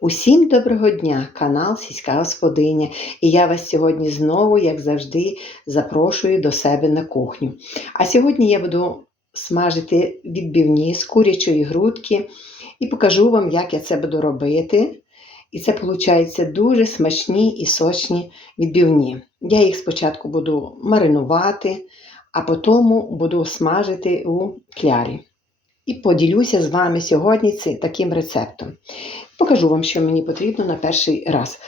Усім доброго дня, канал Сільська Господиня. І я вас сьогодні знову, як завжди, запрошую до себе на кухню. А сьогодні я буду смажити відбивні з курячої грудки і покажу вам, як я це буду робити. І це виходить дуже смачні і сочні відбивні. Я їх спочатку буду маринувати, а потім буду смажити у клярі. І поділюся з вами сьогодні таким рецептом. Покажу вам, що мені потрібно на перший раз.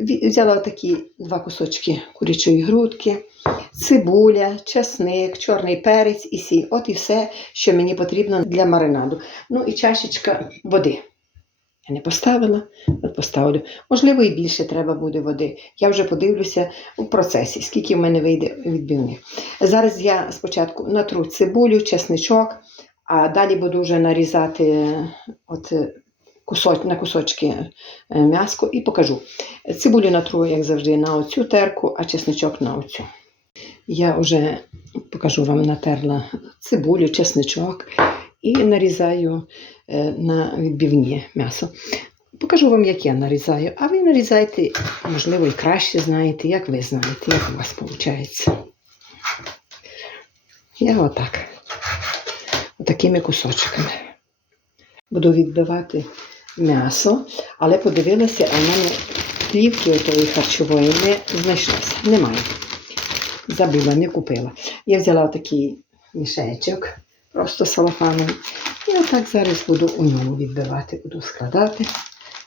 Взяла такі два кусочки курячої грудки, цибуля, часник, чорний перець і сіль. От і все, що мені потрібно для маринаду. Ну і чашечка води. Я не поставила, от поставлю. Можливо, і більше треба буде води. Я вже подивлюся у процесі, скільки в мене вийде відбивних. Зараз я спочатку натру цибулю, чесничок, а далі буду вже нарізати е, от, кусоч, на кусочки е, м'яско і покажу. Цибулю натру, як завжди, на оцю терку, а чесничок на оцю. Я вже покажу вам натерла цибулю, чесничок і нарізаю е, на відбивні м'ясо. Покажу вам, як я нарізаю, а ви нарізайте, можливо, і краще знаєте, як ви знаєте, як у вас виходить. Я отак. Отакими кусочками. Буду відбивати м'ясо, але подивилася, а в мене плівки отої харчової не знайшлося. Немає. Забула, не купила. Я взяла такий мішечок, просто салафановий. І отак зараз буду у ньому відбивати. Буду складати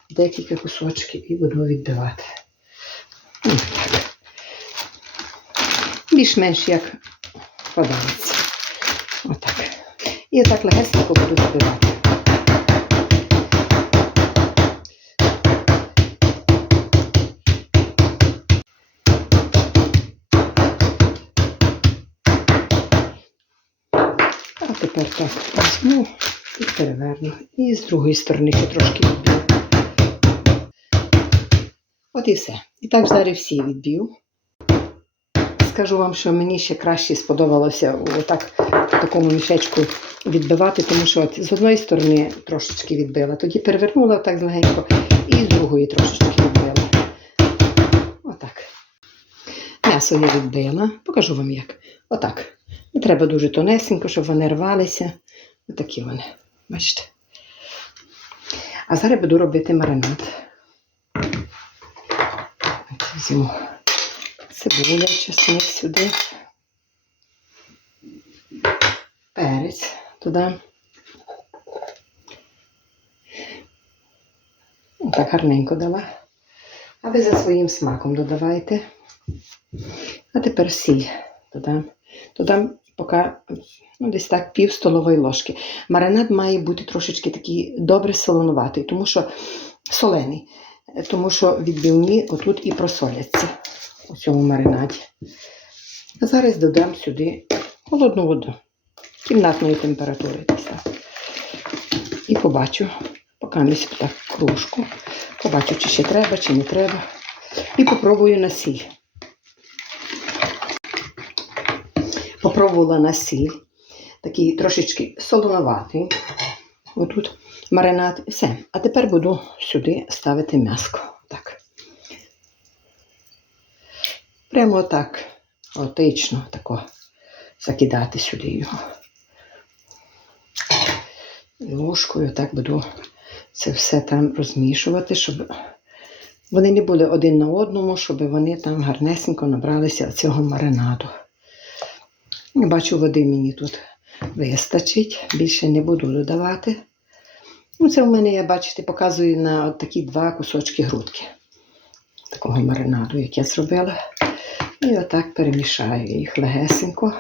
декілька кусочків і буду відбивати. Ось так. Більш-менш як складається. Отак. І отак легесенько буду збивати. Тепер так візьму і переверну. І з другої сторони ще трошки відб'ю. От і все. І так зараз всі відб'ю. Скажу вам, що мені ще краще сподобалося отак в такому мішечку відбивати, тому що от з одної сторони трошечки відбила, тоді перевернула так злегенько і з другої трошечки відбила. Отак. М'ясо я відбила. Покажу вам як. Отак. Не треба дуже тонесенько, щоб вони рвалися. Отакі вони. Бачите. А зараз буду робити маринад. Візьму цибуля, чесник сюди. Перець туди. Так гарненько дала. А ви за своїм смаком додавайте. А тепер сіль додам. Додам поки ну, десь так пів столової ложки. Маринад має бути трошечки такий добре солонуватий, тому що солений, тому що відбивні отут і просоляться у цьому маринаді. А зараз додам сюди холодну воду кімнатної температури. І побачу, не так кружку. Побачу, чи ще треба, чи не треба. І попробую на сіль. На сіль. Такий трошечки солоноватий. Отут маринад. Все. А тепер буду сюди ставити м'яско. Так. Прямо так, отично, тако закидати сюди його. І ложкою так буду це все там розмішувати, щоб вони не були один на одному, щоб вони там гарнесенько набралися цього маринаду. Я бачу, води мені тут вистачить, більше не буду додавати. Ну, це в мене, я бачите, показую на от такі два кусочки грудки такого маринаду, як я зробила. І отак перемішаю їх легесенько.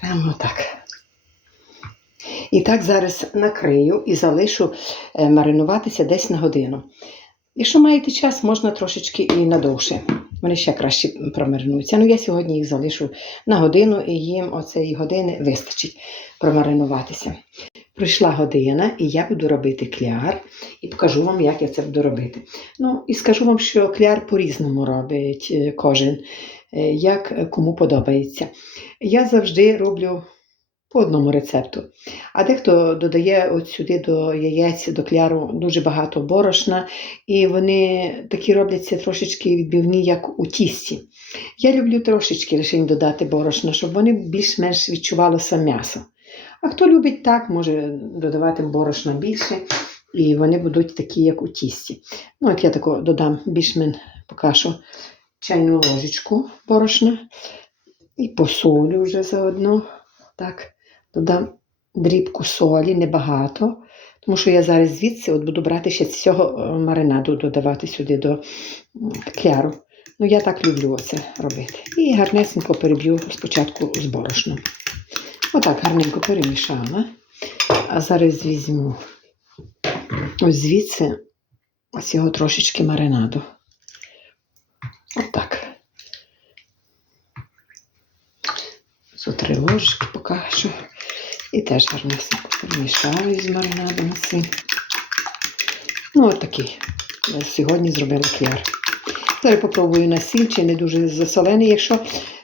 Прямо так. І так зараз накрию і залишу е, маринуватися десь на годину. Якщо маєте час, можна трошечки і надовше. Вони ще краще промаринуються. Ну, я сьогодні їх залишу на годину, і їм оцеї години вистачить промаринуватися. Пройшла година, і я буду робити кляр, і покажу вам, як я це буду робити. Ну, і скажу вам, що кляр по-різному робить е, кожен, е, як кому подобається. Я завжди роблю по одному рецепту. А дехто додає от сюди до яєць, до кляру дуже багато борошна, і вони такі робляться трошечки відбивні, як у тісті. Я люблю трошечки лише додати борошна, щоб вони більш-менш відчувалося м'ясо. А хто любить так, може додавати борошна більше, і вони будуть такі, як у тісті. Ну, от я тако додам більш-менш поки чайну ложечку борошна і посолю вже заодно. Так, додам дрібку солі, небагато, тому що я зараз звідси от буду брати ще цього е, маринаду, додавати сюди до кляру. Ну, я так люблю це робити. І гарнесенько переб'ю спочатку з борошном. Отак гарненько перемішала. А зараз візьму ось звідси ось його трошечки маринаду. Отак. Зо три ложки поки що. І теж гарнесенько перемішаю з маринадом цим. Ну, от такий. Сьогодні зробила кляр. Зараз попробую на чи не дуже засолений. Якщо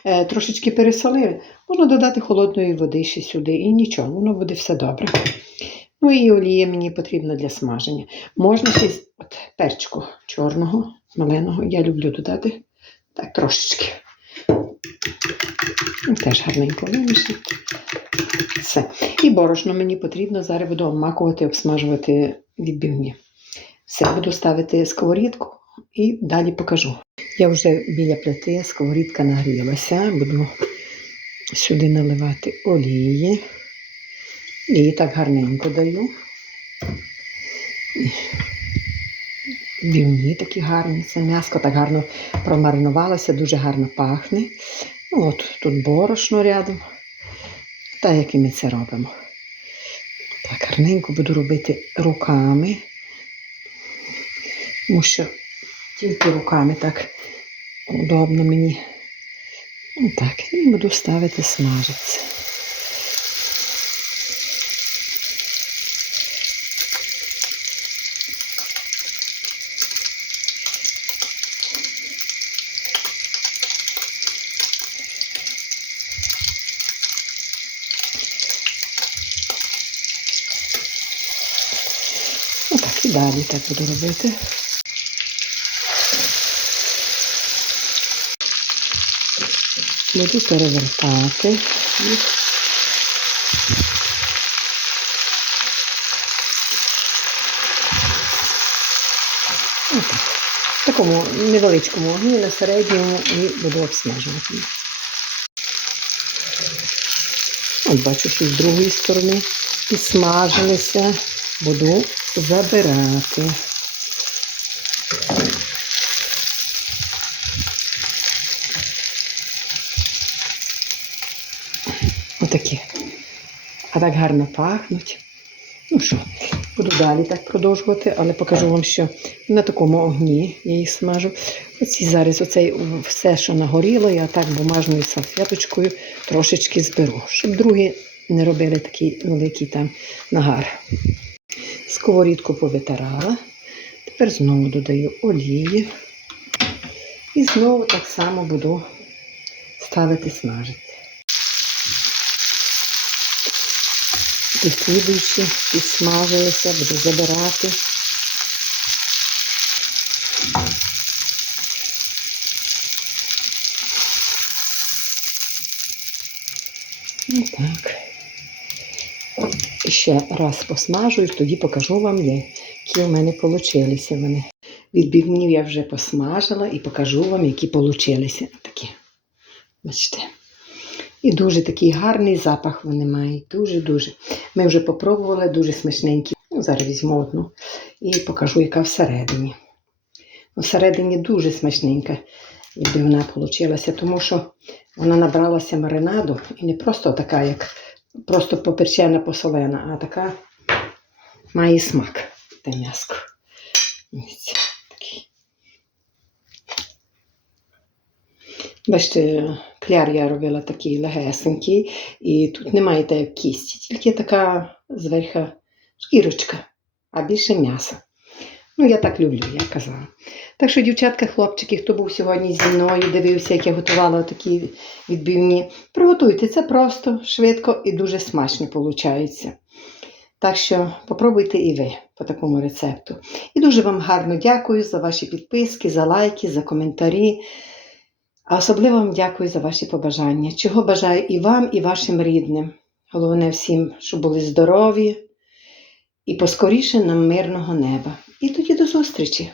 е, трошечки пересолили, можна додати холодної води ще сюди і нічого, воно буде все добре. Ну і олія мені потрібна для смаження. Можна ще от, перчику чорного, маленого. Я люблю додати так трошечки. І Теж гарненько вимішати. Все. І борошно мені потрібно. Зараз буду обмакувати, обсмажувати відбивні. Все, буду ставити сковорідку і далі покажу. Я вже біля плити, сковорідка нагрілася, буду сюди наливати олії. І так гарненько даю. Бівні такі гарні, це м'яско так гарно промаринувалося, дуже гарно пахне. Ну, от тут борошно рядом. Та як і ми це робимо. Так, гарненько буду робити руками. Тому що тільки руками так удобно мені. Ну, Так, і буду ставити смажитися. Далі так буду робити. Буду перевертати їх. В такому невеличкому огні на середньому і буду обсмажувати. От бачу, що з другої сторони підсмажилися. Буду забирати. Отакі. А так гарно пахнуть. Ну що, буду далі так продовжувати, але покажу вам, що на такому огні я їх смажу. Оці зараз оцей все, що нагоріло, я так бумажною салфеточкою трошечки зберу, щоб другі не робили такий великий там нагар. Сковорідку повитирала. Тепер знову додаю олії. І знову так само буду ставити смажити. І слідуючі підсмажилися, буду забирати. Ще раз посмажую, тоді покажу вам, які у мене получилися вони. Відбивнів я вже посмажила і покажу вам, які получилися. Такі. Бачите. І дуже такий гарний запах вони мають. Дуже-дуже. Ми вже попробували, дуже смачненькі. Ну, зараз візьму одну і покажу, яка всередині. Всередині дуже смачненька відбивна вийшла, тому що вона набралася маринаду і не просто така, як просто поперчена, посолена, а така має смак те м'яско. Бачите, кляр я робила такий легесенький, і тут немає кісті, тільки така зверха шкірочка, а більше м'яса. Ну, я так люблю, я казала. Так що, дівчатка, хлопчики, хто був сьогодні зі мною, дивився, як я готувала такі відбивні, приготуйте це просто, швидко і дуже смачно виходить. Так що попробуйте і ви по такому рецепту. І дуже вам гарно дякую за ваші підписки, за лайки, за коментарі. А особливо вам дякую за ваші побажання. Чого бажаю і вам, і вашим рідним. Головне всім, щоб були здорові і поскоріше нам мирного неба. І тоді до зустрічі!